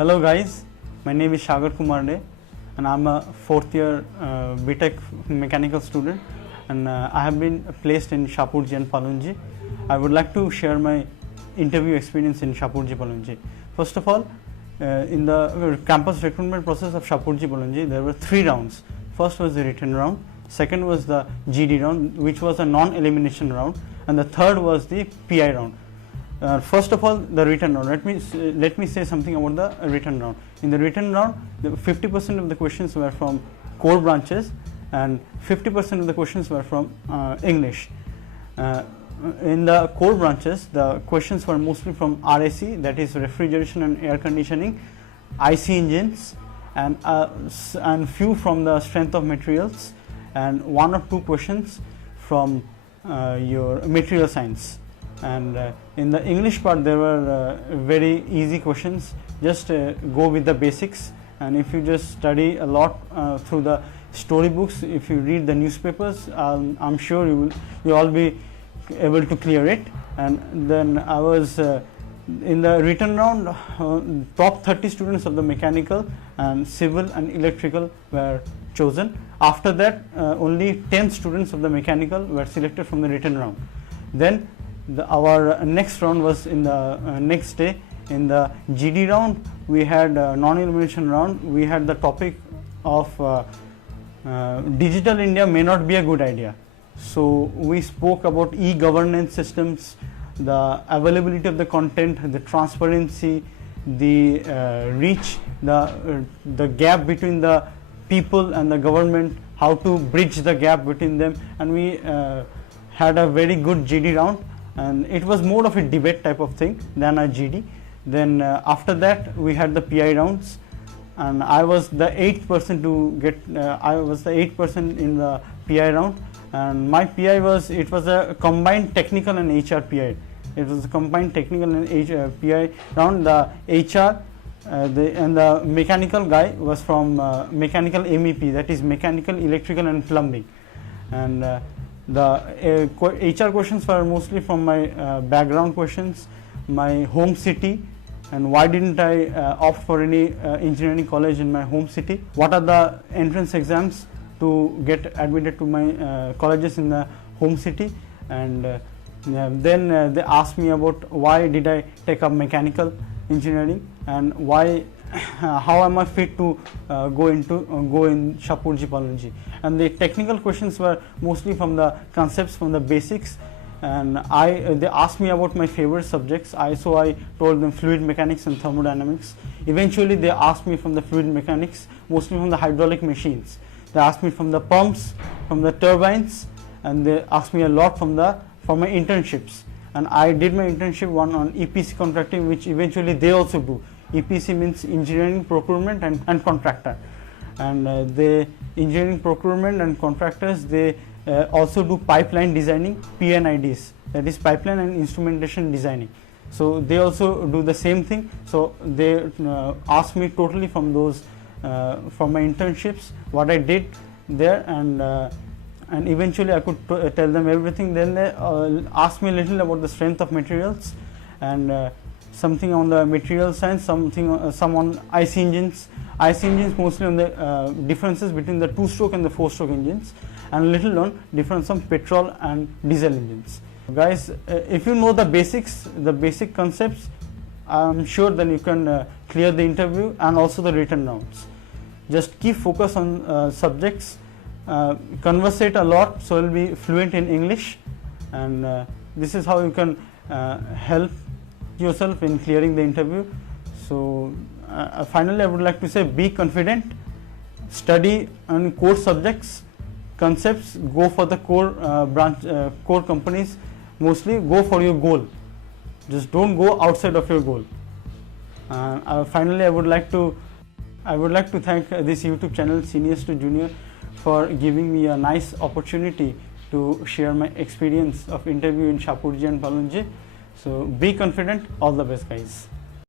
Hello guys, my name is Sagar Kumar De and I'm a fourth year BTech mechanical student, and I have been placed in Shapoorji and Pallonji. I would like to share my interview experience in Shapoorji Pallonji. First of all, in the campus recruitment process of Shapoorji Pallonji, there were 3 rounds. First was the written round, second was the GD round, which was a non-elimination round, and the third was the PI round. First of all, the written round. Let me say something about the written round. In the written round, 50% of the questions were from core branches and 50% of the questions were from English. In the core branches, the questions were mostly from RAC, that is refrigeration and air conditioning, IC engines, and few from the strength of materials, and 1 or 2 questions from your material science. And in the English part, there were very easy questions. Just go with the basics, and if you just study a lot through the storybooks, if you read the newspapers, I'm sure you all be able to clear it. And then I was in the written round, top 30 students of the mechanical and civil and electrical were chosen. After that, only 10 students of the mechanical were selected from the written round. Then our next round was in the next day. In the GD round, we had a non-elimination round. We had the topic of digital India may not be a good idea. So we spoke about e-governance systems, the availability of the content, the transparency, the reach, the gap between the people and the government, how to bridge the gap between them, and we had a very good GD round. And it was more of a debate type of thing than a GD. Then after that, we had the PI rounds, and I was the 8th person to get. I was the 8th person in the PI round, and my PI was a combined technical and HR PI. It was a combined technical and PI round. The HR and the mechanical guy was from mechanical MEP, that is mechanical, electrical, and plumbing, and the HR questions were mostly from my background questions, my home city, and why didn't I opt for any engineering college in my home city, what are the entrance exams to get admitted to my colleges in the home city, and then they asked me about why did I take up mechanical engineering, and why how am I fit to go in Shapoorji Pallonji. And the technical questions were mostly from the concepts, from the basics, and they asked me about my favorite subjects. So I told them fluid mechanics and thermodynamics. Eventually they asked me from the fluid mechanics, mostly from the hydraulic machines. They asked me from the pumps, from the turbines, and they asked me a lot from my internships. And I did my internship one on EPC contracting, which eventually they also do. EPC means engineering, procurement, and contractor. And the engineering, procurement, and contractors, they also do pipeline designing, PNIDs, that is pipeline and instrumentation designing. So they also do the same thing. So they asked me totally from those, from my internships, what I did there, and eventually I could tell them everything. Then they asked me a little about the strength of materials, and something on the material science, some on IC engines mostly on the differences between the 2-stroke and the 4-stroke engines, and a little on difference of petrol and diesel engines. Guys, if you know the basics, the basic concepts, I'm sure then you can clear the interview and also the written rounds. Just keep focus on subjects, conversate a lot so you'll be fluent in English, and this is how you can help yourself in clearing the interview. So finally I would like to say, be confident, study on core subjects, concepts, go for the core core companies, mostly go for your goal, just don't go outside of your goal. Finally I would like to thank this YouTube channel Seniors to Junior for giving me a nice opportunity to share my experience of interview in Shapoorji and Pallonji. So be confident. All the best, guys.